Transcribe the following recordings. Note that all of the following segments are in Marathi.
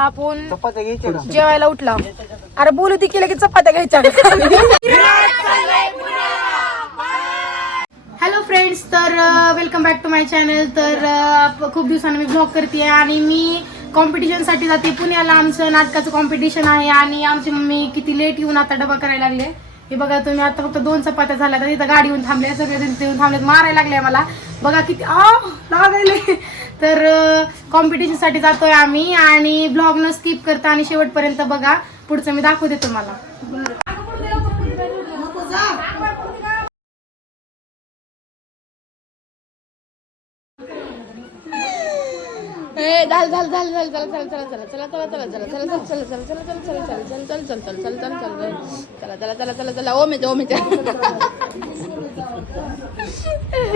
आता आपण जेवायला उठला. अरे बोलू ती केलं की चपात्या घ्यायच्या. हॅलो फ्रेंड्स, तर welcome back to my channel. तर खूप दिवसांनी मी ब्लॉग करते आणि मी कॉम्पिटिशनसाठी जाते पुण्याला. आमचं नाटकाचं कॉम्पिटिशन आहे आणि आमची मम्मी किती लेट येऊन आता डबा करायला लागले. हे बघा तुम्ही, आता फक्त 2 चपात्या झाल्या तर इथं गाडी येऊन थांबले, सगळे तिथे येऊन थांबलेत, मारायला लागले मला. बघा किती लागायले. तर कॉम्पिटिशनसाठी जातोय आम्ही आणि ब्लॉग न स्किप करता आणि शेवटपर्यंत बघा, पुढचं मी दाखवते तुम्हाला.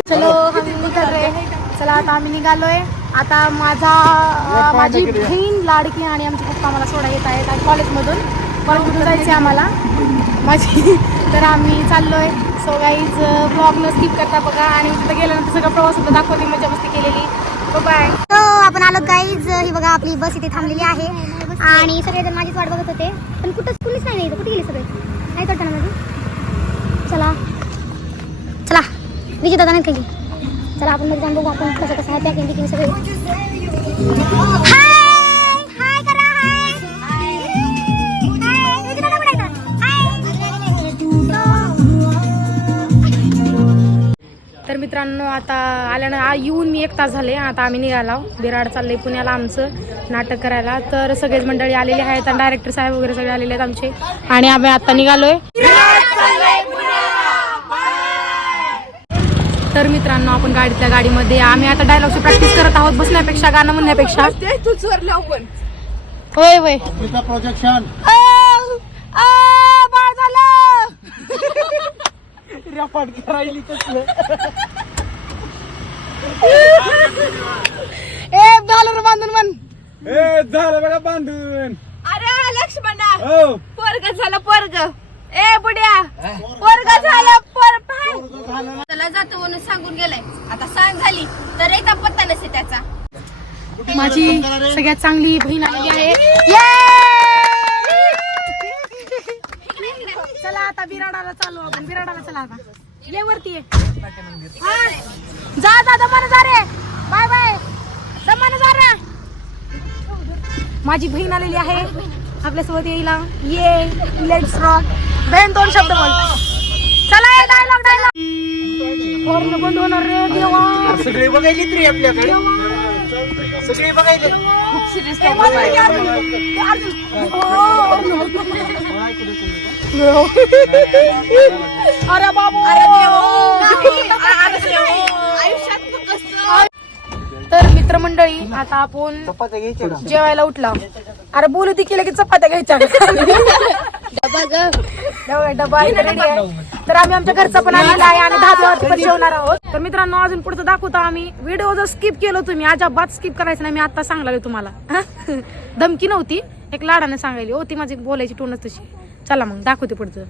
चलो हम निघाल रहे. चला आता आम्ही निघालोय. आता माझी बहीण लाडकी आणि आमचे पप्पा मला सोडा येत आहेत कॉलेजमधून जायचे आम्हाला माझी. तर आम्ही चाललोय. सो गाईज ब्लॉग न स्किप करता बघा आणि तिथं गेल्यानंतर सगळं प्रवास होता दाखवते, मजा मस्ती केलेली. बाय. तो आपण आलो गाईज. ही बघा आपली बस इथे थांबलेली आहे आणि सगळेजण माझीच वाट बघत होते, पण कुठेच नाही इथं. कुठे गेले सगळे? नाही करता ना माझी. चला चला विजय दादा नाही काही. चला आपण मध्ये जाऊन बघू आपण कसं आहे पॅकिंग सगळे. हाय करा. तर मित्रांनो, आता आल्यानं येऊन मी 1 तास झाले. आता आम्ही निघालो. बिराड चाललंय पुण्याला आमचं नाटक करायला. तर सगळेच मंडळी आलेले आहेत आणि डायरेक्टर साहेब वगैरे सगळे आलेले आहेत आमचे आणि आम्ही आता निघालोय. तर मित्रांनो, आपण गाडीमध्ये आम्ही आता डायलॉगची प्रॅक्टिस करत आहोत, बसण्यापेक्षा गाणं म्हणण्यापेक्षा. होय होय प्रोजेक्शन बाळ झालं. रेकॉर्ड करायली तसलं. झालं बांधून म्हण. झालं बघा बांधून. अरे लक्ष्मणा, पोरग झालं पोरग. ए बुड्या, पोरग झालं त्याला जातो म्हणून सांगून गेलाय. आता सांग झाली तर याचा पत्ता नसे त्याचा. माझी सगळ्यात चांगली बहीण आलेली आहे. चला आता बिराडाला चालू आपण. बिराडाला चला आता. ये वरती ये. जा दमानं जा रे. Bye bye. दमानं जा रे. माझी बहीण आलेली आहे आपल्यासोबत यायला. ये लेट्स रॉक. बहीण 2 शब्द बोल. चला ये डायलॉग वर्ण बंद होणार रे देवा. सगळे बघायली तरी आपल्याकडे सगळे बघायले. खूप सिरियस अरे बाबू. तर मित्रमंडळी, आता आपण जेवायला उठला. अरे बोलू ती केलं की चपात्या घ्यायच्या. डबा रेडी आहे. तर आम्ही आमच्या घरचा पण आलेला आहे आणि 10 वाजता पण जेवणार आहोत. तर मित्रांनो, अजून पुढचं दाखवतो आम्ही. व्हिडिओ जर स्किप केलं तुम्ही, अजिबात स्किप करायचं नाही. मी आता सांगणार तुम्हाला. धमकी नव्हती, एक लाडाने सांगायली. हो, ती माझी बोलायची टोनच तशी. चला मग दाखवते पुढचं.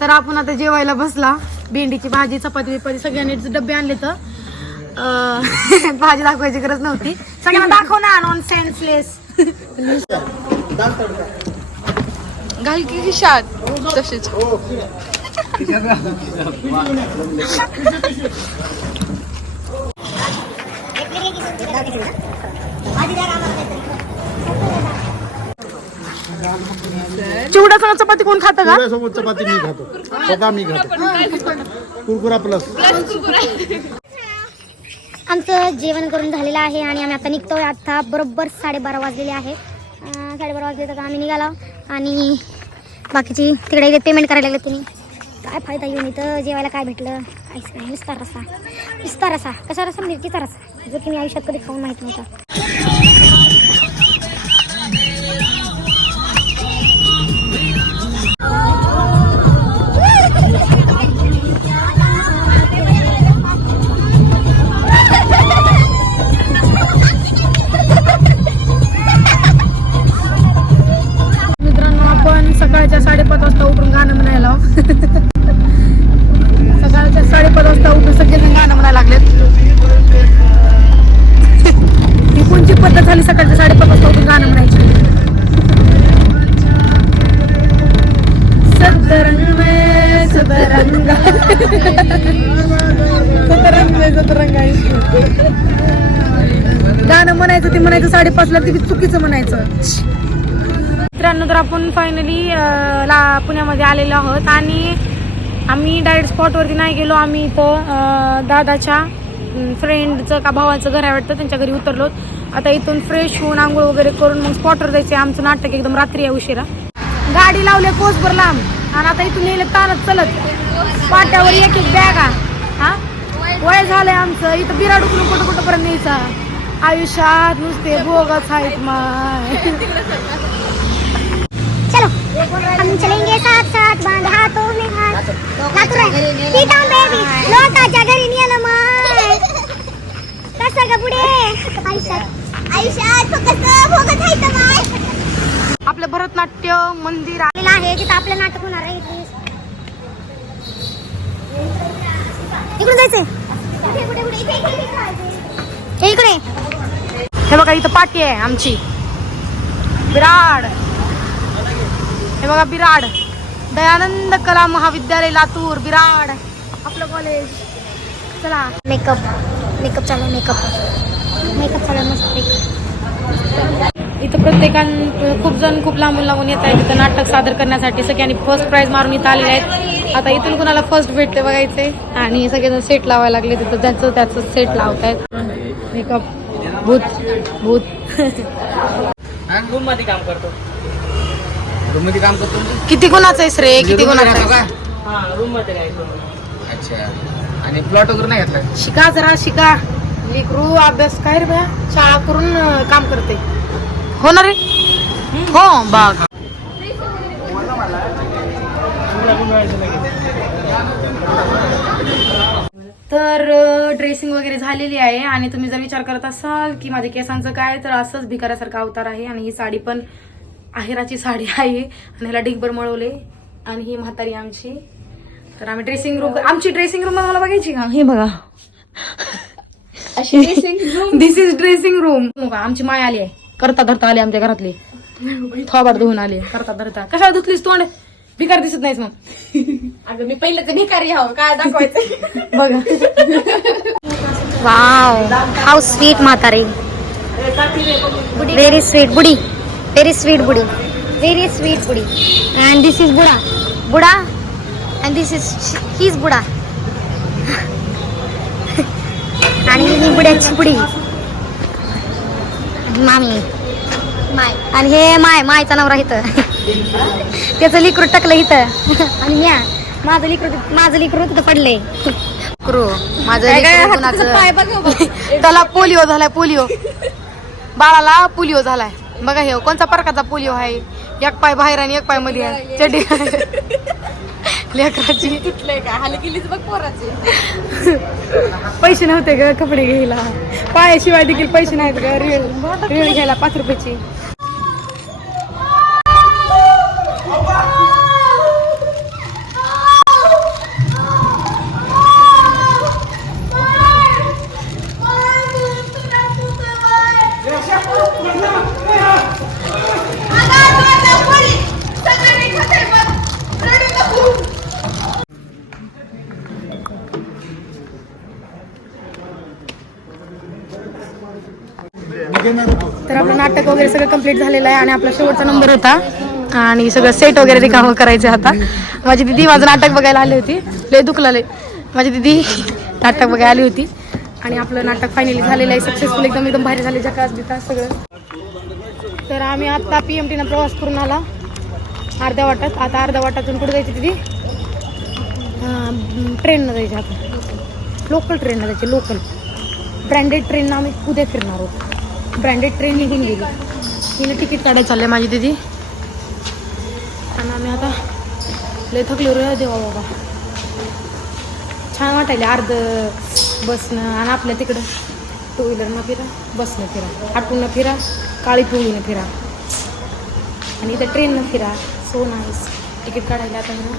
तर आपण आता जेवायला बसला. भेंडीची भाजी, चपाती बिपाती सगळ्यांनी डबे आणले. तर भाजी दाखवायची गरज नव्हती. सगळ्यांना दाखव ना. Non senseless. घाल की खिशात तशीच. चिवडा संग चपाती कोण खातं का? सोबत चपाती मी खातो. स्वतः मी खातो. कुरकुरा प्लस. आमचं जेवण करून झालेलं आहे आणि आम्ही आता निघतोय. आता बरोबर 12:30 वाजलेले आहेत. 12:30 वाजले तर आम्ही निघालो आणि बाकीची तिकडे पेमेंट करायला लागले. तुम्ही काय फायदा येऊन इथं जेवायला काय भेटलं? काहीच नाही. नुसता रसा. कसा रसा? मिरचीचा रसा, जो की मी आयुष्यात कधी खाऊन माहित नव्हता. सकाळच्या 5:30 वाजता उठून गाणं म्हणायला. सकाळच्या 5:30 वाजता उठून सगळेजण गाणं म्हणायला लागलेत. ही कोणची पद्धत झाली सकाळच्या 5:30 वाजता उठून गाणं म्हणायची. सतरंग में सतरंग सतरंग में सतरंग गाणं म्हणायचं ते म्हणायचं 5:30 ला ते चुकीचं म्हणायचं. मित्रांनो तर आपण फायनली पुण्यामध्ये आलेलो आहोत आणि आम्ही डायरेक्ट स्पॉटवरती नाही गेलो. आम्ही इथं दादाच्या फ्रेंडचं का भावाचं घर आहे वाटतं त्यांच्या घरी उतरलो. आता इथून फ्रेश होऊन आंघोळ वगैरे करून मग स्पॉटवर जायचं. आमचं नाटक एकदम रात्री आहे उशिरा. गाडी लावले पोचभर लांब आणि आता इथून येईल ताणत चलत पाट्यावर एक बॅगा. हा वय झालंय आमचं. इथं बिराड उकलून कुठं कुठं पर्यंत यायचा. आयुष्यात नुसते भोगच आहेत माय. चलो हम चलेंगे साथ साथ बांध हाथों में हाथ. लोकांच्या घरी नेलं माय. कसं ग पुढे आयुष्यात फक्त भोगच आहेत माय. आपलं भरतनाट्य मंदिर आलेलं आहे तिथं आपलं नाटक होणार आहे. इकडून जायचंय इकडे. हे बघा इथं पाटी आहे आमची बिराड. हे बघा बिराड दयानंद कला महाविद्यालय लातूर बिराड आपलं कॉलेज. चला मेकअप चालू मेकअप चालू मस्त. इथं खूप जण खूप लांबून येत आहेत इथं नाटक सादर करण्यासाठी. सगळ्यांनी फर्स्ट प्राइज मारून इथं आलेले आहेत. आता इथून कुणाला फर्स्ट भेटते बघायचंय आणि सगळेजण सेट लावायला लागले. तिथं त्याचं सेट लावतायत. मेकअप भूत रूम मध्ये काम करतो. रूम मध्ये काम करतो. किती गुणाचं आहेस रे? किती गुणाचं आहे? हा रूम मध्ये राहतो. अच्छा. आणि प्लॉट वगैरे नाही घेतला? शिका जरा शिका. लेकरू अभ्यास काय रे बा शाळा करून काम करते. हो ना रे. हो बाग. तर ड्रेसिंग वगैरे झालेली आहे आणि तुम्ही जर विचार करत असाल की माझ्या केसांचं काय, तर असंच भिकाऱ्यासारखा अवतार आहे. आणि ही साडी पण आहेराची साडी आहे आणि ह्याला डिगभर मळवले. आणि ही म्हातारी आमची. तर आम्ही आमची ड्रेसिंग रूम मला बघायची का? हे बघा दिस इज ड्रेसिंग रूम. आमची माय आली आहे. करता धरता आली आमच्या घरातली. थोबाड धुवून आली. करता धरता. कशाला धुतलीस तोंड? भिकार दिसत नाहीस मग. अगं मी पहिलं तर भिकारी हवं काय दाखवायचं. बघा वाव हाऊ स्वीट म्हातारी. व्हेरी स्वीट बुडी. व्हेरी स्वीट बुडी. व्हेरी स्वीट बुडी. अँड दिस इज बुडा अँड दिस इज हीज बुडा. आणि ही बुड्याची बुडी मामी माय. आणि हे मायचा नवरा इथं. त्याचं लिकरू टकलं इथं. आणि माझं लिकरू तिथं पडलंय. माझं त्याला पोलिओ झालाय. बाळाला पोलिओ झालाय. बघा हे कोणत्या प्रकारचा पोलिओ आहे. एक पाय बाहेर आणि एक पाय मध्ये आहे. चड्डी लेकराची काय हाल केलीच बघ पोराची. पैसे नव्हते ग कपडे घ्यायला. पायाशिवाय देखील पैसे नाहीत ग. रीळ घ्यायला 5 रुपयाची. तर आपलं नाटक वगैरे सगळं कंप्लीट झालेलं आहे आणि आपला शेवटचा नंबर होता आणि सगळं सेट वगैरे रिकामं करायचे आता. माझी दिदी माझं नाटक बघायला आली होती. लय दुखलं लय. माझी दिदी नाटक बघायला आली होती आणि आपलं नाटक फायनली झालेलं आहे. सक्सेसफुल एकदम भारी झाले. जकास बिकास सगळं. तर आम्ही आता PMT प्रवास करून आला अर्ध्या वाटात. आता अर्ध्या वाटातून कुठे जायची दिदी? ट्रेननं जायची. आता लोकल ट्रेननं जायची. लोकल ब्रँडेड ट्रेननं आम्ही उद्या फिरणार आहोत. ब्रँडेड ट्रेन निघून गेली. हिने तिकीट काढायला चाललंय माझी दिदी. आणि आम्ही आता लय थकलो रे देवा बाबा. छान वाटायले. अर्ध बसनं आणि आपल्या तिकडं 2 व्हीलरनं फिरा, बसनं फिरा, ऑटोनं फिरा, काळी पिवळीनं फिरा आणि इथं ट्रेननं फिरा. So nice. तिकीट काढायला आता म्हणून.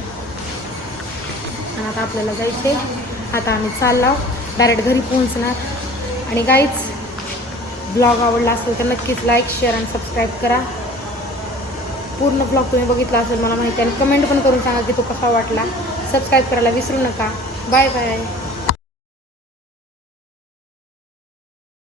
आणि आता आपल्याला जायचं. आता आम्ही चाललो डायरेक्ट घरी पोहोचणार. आणि गाईच ब्लॉग आवडला असेल तर नक्कीच लाईक शेअर आणि सबस्क्राईब करा. पूर्ण ब्लॉग तुम्ही बघितला असेल मला माहिती आहे. आणि कमेंट पण करून सांगा की तो कसा वाटला. सबस्क्राईब करायला विसरू नका. Bye bye.